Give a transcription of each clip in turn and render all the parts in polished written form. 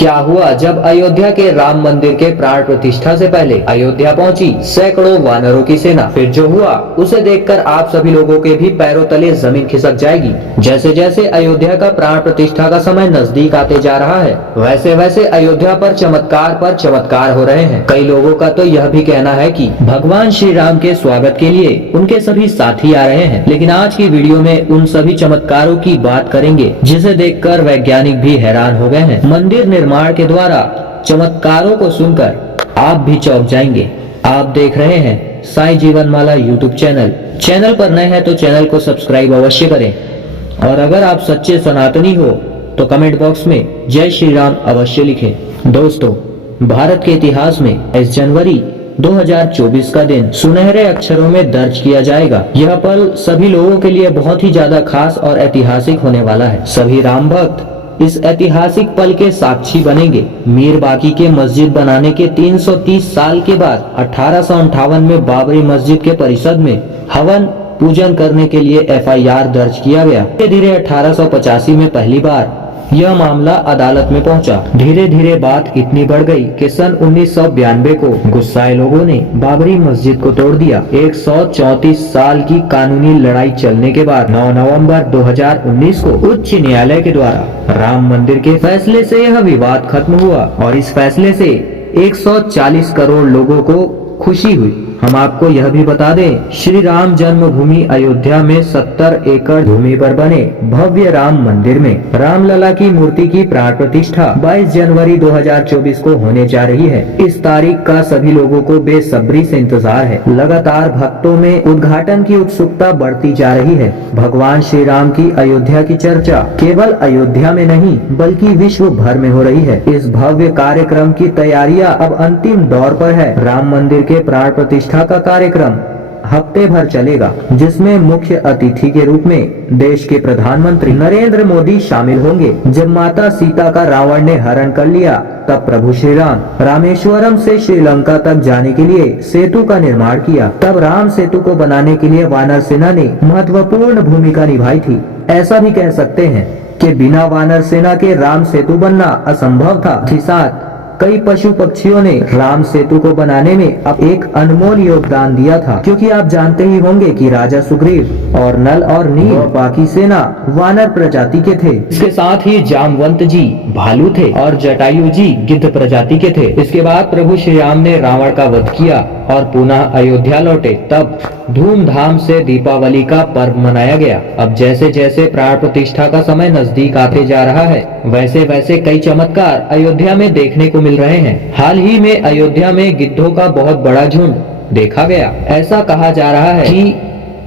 क्या हुआ जब अयोध्या के राम मंदिर के प्राण प्रतिष्ठा से पहले अयोध्या पहुंची सैकड़ों वानरों की सेना। फिर जो हुआ उसे देखकर आप सभी लोगों के भी पैरों तले जमीन खिसक जाएगी। जैसे जैसे अयोध्या का प्राण प्रतिष्ठा का समय नजदीक आते जा रहा है, वैसे वैसे अयोध्या पर चमत्कार हो रहे हैं। कई लोगों का तो यह भी कहना है कि भगवान श्री राम के स्वागत के लिए उनके सभी साथी आ रहे हैं। लेकिन आज की वीडियो में उन सभी चमत्कारों की बात करेंगे जिसे देखकर वैज्ञानिक भी हैरान हो गए हैं। मंदिर निर्माण के द्वारा चमत्कारों को सुनकर आप भी चौंक जाएंगे। आप देख रहे हैं साई जीवन माला यूट्यूब चैनल पर नए हैं तो चैनल को सब्सक्राइब अवश्य करें और अगर आप सच्चे सनातनी हो तो कमेंट बॉक्स में जय श्री राम अवश्य लिखें। दोस्तों, भारत के इतिहास में 22 जनवरी 2024 का दिन सुनहरे अक्षरों में दर्ज किया जाएगा। यह पल सभी लोगों के लिए बहुत ही ज्यादा खास और ऐतिहासिक होने वाला है। सभी राम भक्त इस ऐतिहासिक पल के साक्षी बनेंगे। मीर बाकी के मस्जिद बनाने के 330 साल के बाद 1858 में बाबरी मस्जिद के परिसर में हवन पूजन करने के लिए FIR दर्ज किया गया। धीरे धीरे 1885 में पहली बार यह मामला अदालत में पहुंचा। धीरे धीरे बात इतनी बढ़ गई कि सन 1992 को गुस्साए लोगों ने बाबरी मस्जिद को तोड़ दिया। 134 साल की कानूनी लड़ाई चलने के बाद 9 नवंबर 2019 को उच्च न्यायालय के द्वारा राम मंदिर के फैसले से यह विवाद खत्म हुआ और इस फैसले से 140 करोड़ लोगों को खुशी हुई। हम आपको यह भी बता दें, श्री राम जन्मभूमि अयोध्या में 70 एकड़ भूमि पर बने भव्य राम मंदिर में रामलला की मूर्ति की प्राण प्रतिष्ठा 22 जनवरी 2024 को होने जा रही है। इस तारीख का सभी लोगों को बेसब्री से इंतजार है। लगातार भक्तों में उद्घाटन की उत्सुकता बढ़ती जा रही है। भगवान श्री राम की अयोध्या की चर्चा केवल अयोध्या में नहीं बल्कि विश्व भर में हो रही है। इस भव्य कार्यक्रम की तैयारियां अब अंतिम दौर पर है। राम मंदिर के प्राण प्रतिष्ठा का कार्यक्रम हफ्ते भर चलेगा, जिसमें मुख्य अतिथि के रूप में देश के प्रधानमंत्री नरेंद्र मोदी शामिल होंगे। जब माता सीता का रावण ने हरण कर लिया, तब प्रभु श्री राम रामेश्वरम से श्रीलंका तक जाने के लिए सेतु का निर्माण किया। तब राम सेतु को बनाने के लिए वानर सेना ने महत्वपूर्ण भूमिका निभाई थी। ऐसा भी कह सकते हैं कि बिना वानर सेना के राम सेतु बनना असंभव था। साथ कई पशु पक्षियों ने राम सेतु को बनाने में अब एक अनमोल योगदान दिया था, क्योंकि आप जानते ही होंगे कि राजा सुग्रीव और नल और नील और बाकी सेना वानर प्रजाति के थे। इसके साथ ही जामवंत जी भालू थे और जटायु जी गिद्ध प्रजाति के थे। इसके बाद प्रभु श्री राम ने रावण का वध किया और पुनः अयोध्या लौटे। तब धूमधाम से दीपावली का पर्व मनाया गया। अब जैसे जैसे प्राण प्रतिष्ठा का समय नजदीक आते जा रहा है, वैसे वैसे कई चमत्कार अयोध्या में देखने को मिल रहे हैं। हाल ही में अयोध्या में गिद्धों का बहुत बड़ा झुंड देखा गया। ऐसा कहा जा रहा है कि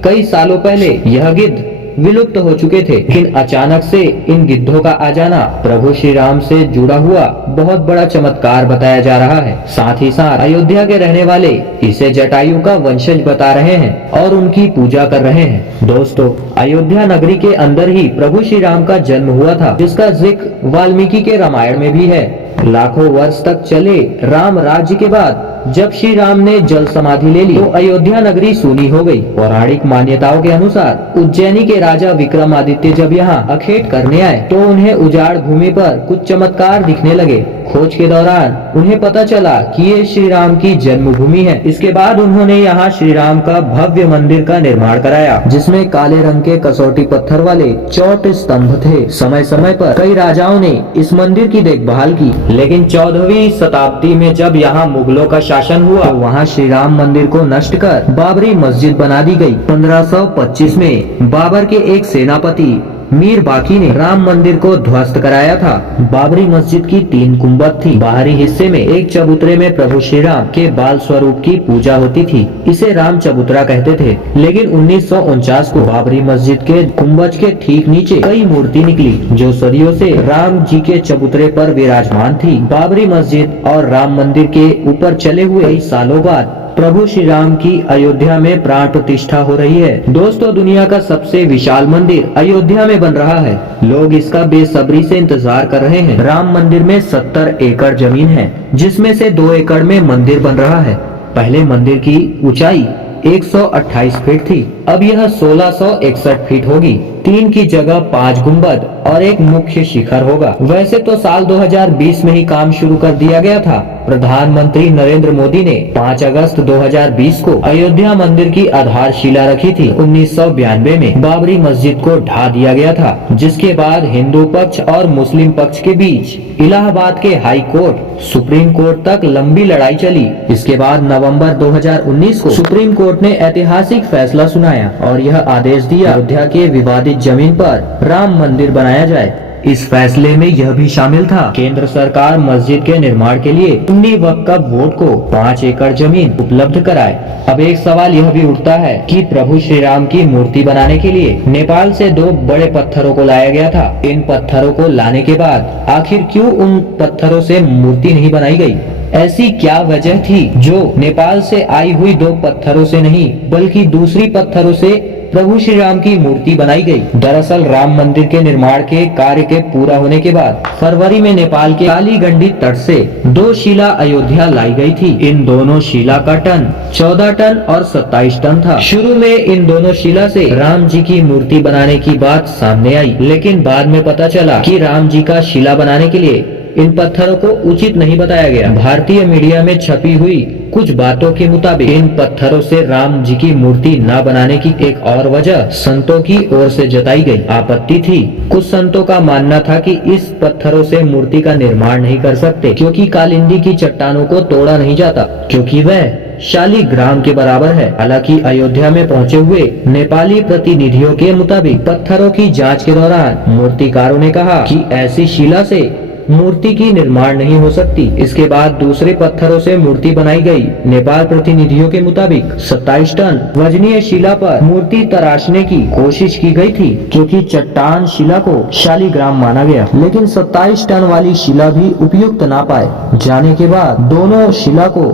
कई सालों पहले यह गिद्ध विलुप्त हो चुके थे, लेकिन अचानक से इन गिद्धों का आ जाना प्रभु श्री राम से जुड़ा हुआ बहुत बड़ा चमत्कार बताया जा रहा है। साथ ही साथ अयोध्या के रहने वाले इसे जटायु का वंशज बता रहे हैं और उनकी पूजा कर रहे हैं। दोस्तों, अयोध्या नगरी के अंदर ही प्रभु श्री राम का जन्म हुआ था, जिसका जिक्र वाल्मीकि के रामायण में भी है। लाखों वर्ष तक चले राम राज्य के बाद जब श्री राम ने जल समाधि ले ली तो अयोध्या नगरी सूनी हो गई। पौराणिक मान्यताओं के अनुसार उज्जैनी के राजा विक्रमादित्य जब यहाँ अखेट करने आए तो उन्हें उजाड़ भूमि पर कुछ चमत्कार दिखने लगे। खोज के दौरान उन्हें पता चला कि ये श्री राम की जन्मभूमि है। इसके बाद उन्होंने यहाँ श्री राम का भव्य मंदिर का निर्माण कराया, जिसमें काले रंग के कसौटी पत्थर वाले चौट स्तंभ थे। समय समय पर कई राजाओं ने इस मंदिर की देखभाल की, लेकिन 14वीं शताब्दी में जब यहाँ मुगलों का शासन हुआ तो वहाँ श्री राम मंदिर को नष्ट कर बाबरी मस्जिद बना दी गई। 1525 में बाबर के एक सेनापति मीर बाकी ने राम मंदिर को ध्वस्त कराया था। बाबरी मस्जिद की 3 गुंबद थी। बाहरी हिस्से में एक चबूतरे में प्रभु श्री राम के बाल स्वरूप की पूजा होती थी। इसे राम चबूतरा कहते थे। लेकिन 1949 को बाबरी मस्जिद के गुंबज के ठीक नीचे कई मूर्ति निकली जो सदियों से राम जी के चबूतरे पर विराजमान थी। बाबरी मस्जिद और राम मंदिर के ऊपर चले हुए कई सालों बाद प्रभु श्री राम की अयोध्या में प्राण प्रतिष्ठा हो रही है। दोस्तों, दुनिया का सबसे विशाल मंदिर अयोध्या में बन रहा है। लोग इसका बेसब्री से इंतजार कर रहे हैं। राम मंदिर में 70 एकड़ जमीन है, जिसमें से 2 एकड़ में मंदिर बन रहा है। पहले मंदिर की ऊंचाई 128 फीट थी अब यह 1661 फीट होगी। 3 की जगह 5 गुंबद और एक मुख्य शिखर होगा। वैसे तो साल 2020 में ही काम शुरू कर दिया गया था। प्रधानमंत्री नरेंद्र मोदी ने 5 अगस्त 2020 को अयोध्या मंदिर की आधारशिला रखी थी। 1992 में बाबरी मस्जिद को ढा दिया गया था, जिसके बाद हिंदू पक्ष और मुस्लिम पक्ष के बीच इलाहाबाद के हाई कोर्ट, सुप्रीम कोर्ट तक लंबी लड़ाई चली। इसके बाद नवंबर 2019 को सुप्रीम कोर्ट ने ऐतिहासिक फैसला सुनाया और यह आदेश दिया अयोध्या के विवादित जमीन पर राम मंदिर बनाया जाए। इस फैसले में यह भी शामिल था केंद्र सरकार मस्जिद के निर्माण के लिए सुन्नी वक्फ बोर्ड को 5 एकड़ जमीन उपलब्ध कराए। अब एक सवाल यह भी उठता है कि प्रभु श्री राम की मूर्ति बनाने के लिए नेपाल से 2 बड़े पत्थरों को लाया गया था। इन पत्थरों को लाने के बाद आखिर क्यों उन पत्थरों से मूर्ति नहीं बनाई गई? ऐसी क्या वजह थी जो नेपाल से आई हुई 2 पत्थरों से नहीं बल्कि दूसरी पत्थरों से प्रभु श्री राम की मूर्ति बनाई गई? दरअसल राम मंदिर के निर्माण के कार्य के पूरा होने के बाद फरवरी में नेपाल के कालीगंडी तट से 2 शिला अयोध्या लाई गई थी। इन दोनों शिला का टन 14 टन और 27 टन था। शुरू में इन दोनों शिला से राम जी की मूर्ति बनाने की बात सामने आई, लेकिन बाद में पता चला कि राम जी का शिला बनाने के लिए इन पत्थरों को उचित नहीं बताया गया। भारतीय मीडिया में छपी हुई कुछ बातों के मुताबिक इन पत्थरों से राम जी की मूर्ति न बनाने की एक और वजह संतों की ओर से जताई गई आपत्ति थी। कुछ संतों का मानना था कि इस पत्थरों से मूर्ति का निर्माण नहीं कर सकते क्योंकि कालिंदी की चट्टानों को तोड़ा नहीं जाता, क्योंकि वह शालिग्राम के बराबर है। हालांकि अयोध्या में पहुंचे हुए नेपाली प्रतिनिधियों के मुताबिक पत्थरों की जांच के दौरान मूर्तिकारों ने कहा कि ऐसी शिला से मूर्ति की निर्माण नहीं हो सकती। इसके बाद दूसरे पत्थरों से मूर्ति बनाई गई। नेपाल प्रतिनिधियों के मुताबिक 27 टन वजनीय शिला पर मूर्ति तराशने की कोशिश की गई थी, क्योंकि चट्टान शिला को शालिग्राम माना गया, लेकिन 27 टन वाली शिला भी उपयुक्त ना पाए जाने के बाद दोनों शिला को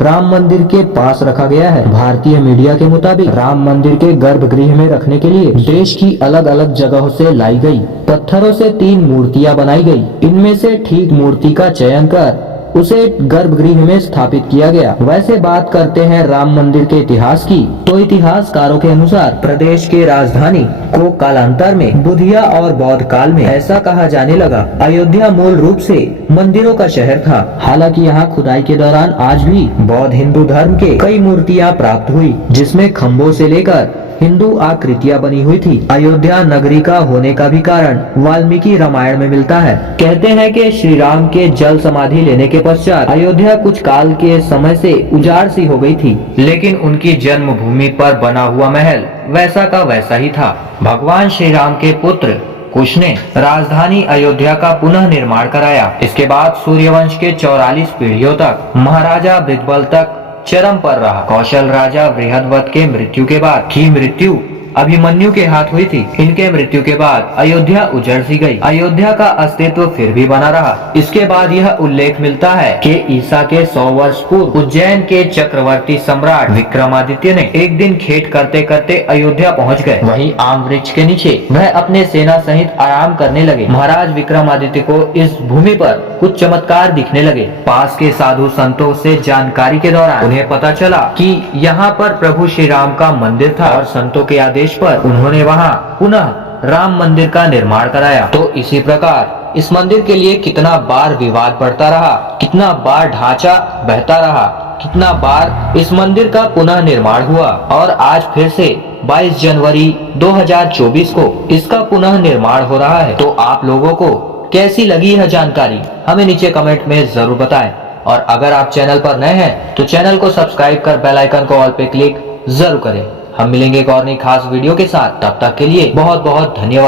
राम मंदिर के पास रखा गया है। भारतीय मीडिया के मुताबिक राम मंदिर के गर्भगृह में रखने के लिए देश की अलग अलग जगहों से लाई गई पत्थरों से 3 मूर्तियां बनाई गई। इनमें से ठीक मूर्ति का चयन कर उसे गर्भगृह में स्थापित किया गया। वैसे बात करते हैं राम मंदिर के इतिहास की, तो इतिहासकारों के अनुसार प्रदेश के राजधानी को कालांतर में बुधिया और बौद्ध काल में ऐसा कहा जाने लगा। अयोध्या मूल रूप से मंदिरों का शहर था। हालांकि यहाँ खुदाई के दौरान आज भी बौद्ध हिंदू धर्म के कई मूर्तियाँ प्राप्त हुई, जिसमें खम्भों से लेकर हिंदू आकृतियां बनी हुई थी। अयोध्या नगरी का होने का भी कारण वाल्मीकि रामायण में मिलता है। कहते हैं कि श्री राम के जल समाधि लेने के पश्चात अयोध्या कुछ काल के समय से उजाड़ सी हो गई थी, लेकिन उनकी जन्मभूमि पर बना हुआ महल वैसा का वैसा ही था। भगवान श्री राम के पुत्र कुश ने राजधानी अयोध्या का पुनः निर्माण कराया। इसके बाद सूर्यवंश के 44 पीढ़ियों तक महाराजा बिरबल तक चरम पर रहा। कौशल राजा बृहद्रथ के मृत्यु के बाद की मृत्यु अभिमन्यु के हाथ हुई थी। इनके मृत्यु के बाद अयोध्या उजड़ सी गई। अयोध्या का अस्तित्व फिर भी बना रहा। इसके बाद यह उल्लेख मिलता है कि ईसा के 100 वर्ष पूर्व उज्जैन के चक्रवर्ती सम्राट विक्रमादित्य ने एक दिन खेत करते करते अयोध्या पहुंच गए। वहीं आम वृक्ष के नीचे वह अपने सेना सहित आराम करने लगे। महाराज विक्रमादित्य को इस भूमि पर कुछ चमत्कार दिखने लगे। पास के साधु संतों से जानकारी के दौरान उन्हें पता चला कि यहाँ पर प्रभु श्री राम का मंदिर था और संतों के आदेश पर उन्होंने वहाँ पुनः राम मंदिर का निर्माण कराया। तो इसी प्रकार इस मंदिर के लिए कितना बार विवाद बढ़ता रहा, कितना बार ढांचा बहता रहा, कितना बार इस मंदिर का पुनः निर्माण हुआ और आज फिर से 22 जनवरी 2024 को इसका पुनः निर्माण हो रहा है। तो आप लोगों को कैसी लगी यह जानकारी हमें नीचे कमेंट में जरूर बताएं। और अगर आप चैनल पर नए हैं तो चैनल को सब्सक्राइब कर बेल आइकन को ऑल पे क्लिक जरूर करें। हम मिलेंगे एक और नई खास वीडियो के साथ, तब तक के लिए बहुत बहुत धन्यवाद।